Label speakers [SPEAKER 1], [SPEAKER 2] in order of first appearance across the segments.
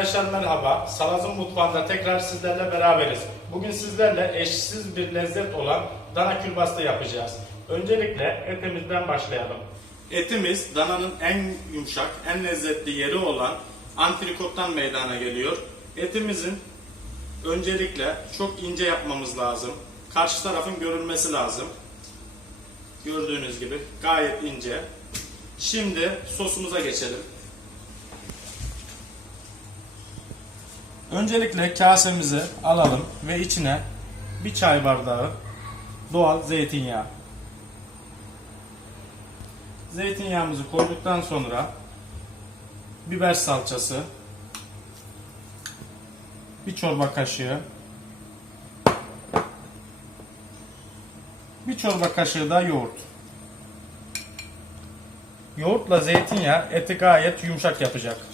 [SPEAKER 1] Arkadaşlar merhaba. Salaz'ın mutfağında tekrar sizlerle beraberiz. Bugün sizlerle eşsiz bir lezzet olan dana külbasta yapacağız. Öncelikle etimizden başlayalım. Etimiz dananın en yumuşak, en lezzetli yeri olan antrikottan meydana geliyor. Etimizin öncelikle çok ince yapmamız lazım. Karşı tarafın görülmesi lazım. Gördüğünüz gibi gayet ince. Şimdi sosumuza geçelim. Öncelikle kasemizi alalım ve içine bir çay bardağı doğal zeytinyağı. Zeytinyağımızı koyduktan sonra biber salçası, bir çorba kaşığı, bir çorba kaşığı da yoğurt. Yoğurtla zeytinyağı eti gayet yumuşak yapacak.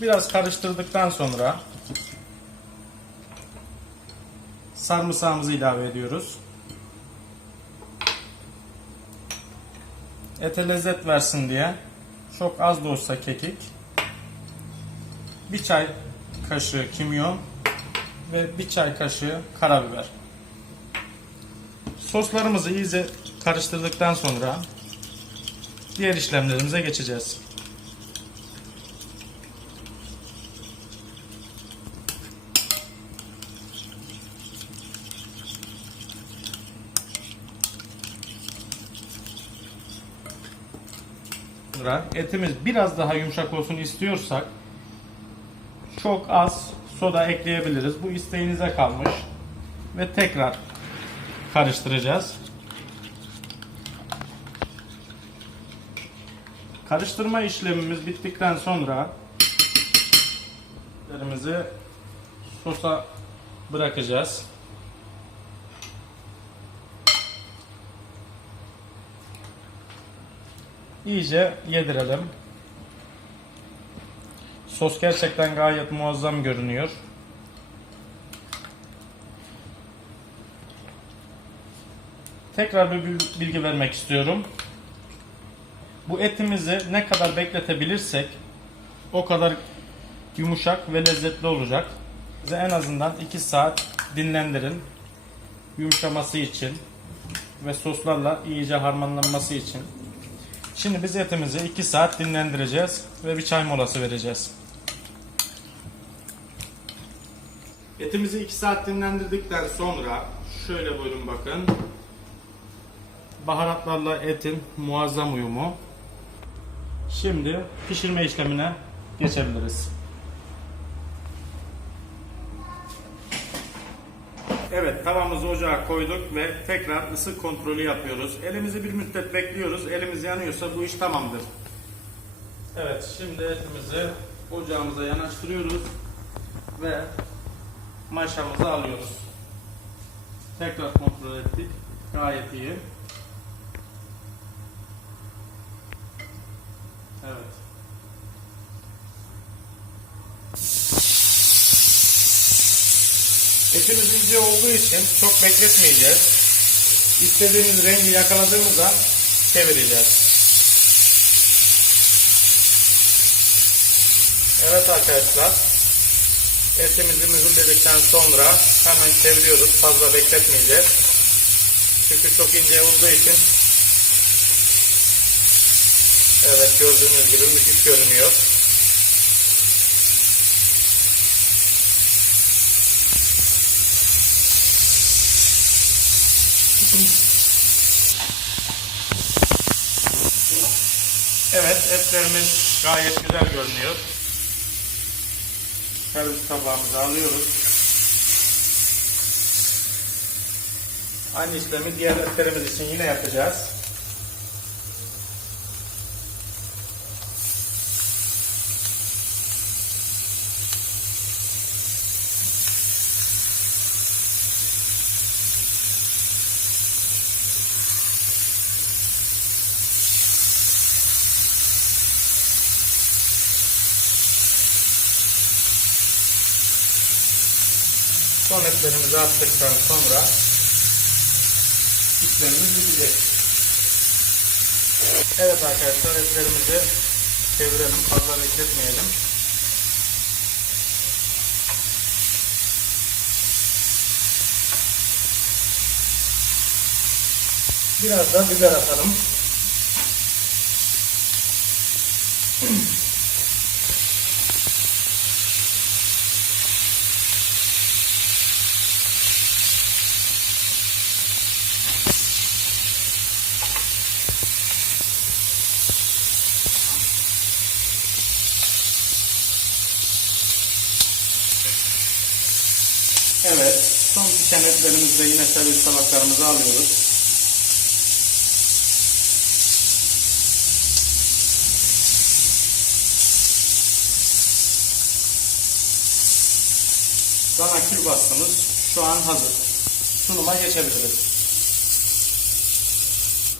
[SPEAKER 1] Biraz karıştırdıktan sonra sarımsağımızı ilave ediyoruz. Ete lezzet versin diye çok az da olsa kekik, bir çay kaşığı kimyon ve bir çay kaşığı karabiber. Soslarımızı iyice karıştırdıktan sonra diğer işlemlerimize geçeceğiz. Sonra etimiz biraz daha yumuşak olsun istiyorsak çok az soda ekleyebiliriz. Bu isteğinize kalmış. Ve tekrar karıştıracağız. Karıştırma işlemimiz bittikten sonra sosa bırakacağız. İyice yedirelim. Sos gerçekten gayet muazzam görünüyor. Tekrar bir bil- bilgi vermek istiyorum. Bu etimizi ne kadar bekletebilirsek o kadar yumuşak ve lezzetli olacak. Bize en azından 2 saat dinlendirin. Yumuşaması için ve soslarla iyice harmanlanması için. Şimdi biz etimizi 2 saat dinlendireceğiz ve bir çay molası vereceğiz. Etimizi 2 saat dinlendirdikten sonra şöyle buyurun bakın. Baharatlarla etin muazzam uyumu. Şimdi pişirme işlemine geçebiliriz. Evet tavamızı ocağa koyduk ve tekrar ısı kontrolü yapıyoruz. Elimizi bir müddet bekliyoruz. Elimiz yanıyorsa bu iş tamamdır. Evet şimdi etimizi ocağımıza yanaştırıyoruz ve maşamızı alıyoruz. Tekrar kontrol ettik. Gayet iyi. Evet. Etimiz ince olduğu için çok bekletmeyeceğiz. İstediğimiz rengi yakaladığımız an çevireceğiz. Evet arkadaşlar. Etimizi mühürledikten sonra hemen çeviriyoruz. Fazla bekletmeyeceğiz. Çünkü çok ince olduğu için Evet gördüğünüz gibi müthiş görünüyor. Evet etlerimiz gayet güzel görünüyor. Servis tabağımıza alıyoruz. Aynı işlemi diğer etlerimiz için yine yapacağız. Son etlerimizi attıktan sonra işlemimiz bitecek. Evet arkadaşlar etlerimizi çevirelim. Fazla bekletmeyelim. Biraz da biber atalım. Evet, son pişen yine servis tabaklarımızı alıyoruz. Dana külbastımız şu an hazır. Sunuma geçebiliriz.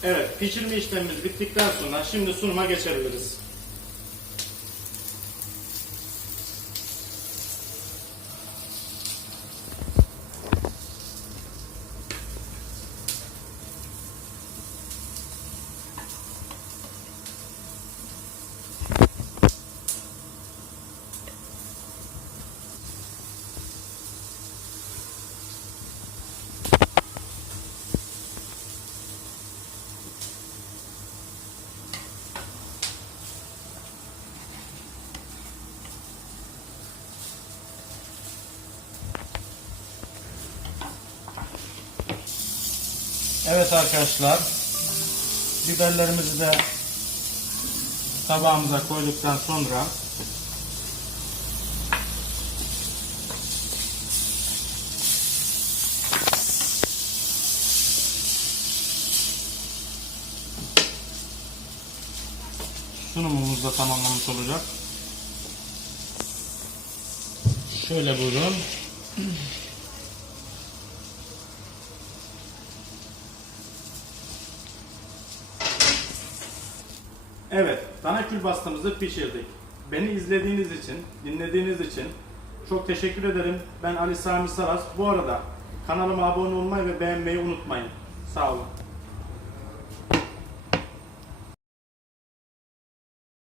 [SPEAKER 1] Evet, pişirme işlemimiz bittikten sonra şimdi sunuma geçebiliriz. Evet arkadaşlar. Biberlerimizi de tabağımıza koyduktan sonra sunumumuz da tamamlamış olacak. Şöyle buyurun. Evet, dana külbastımızı pişirdik. Beni izlediğiniz için, dinlediğiniz için çok teşekkür ederim. Ben Ali Sami Saras. Bu arada kanalıma abone olmayı ve beğenmeyi unutmayın. Sağ olun.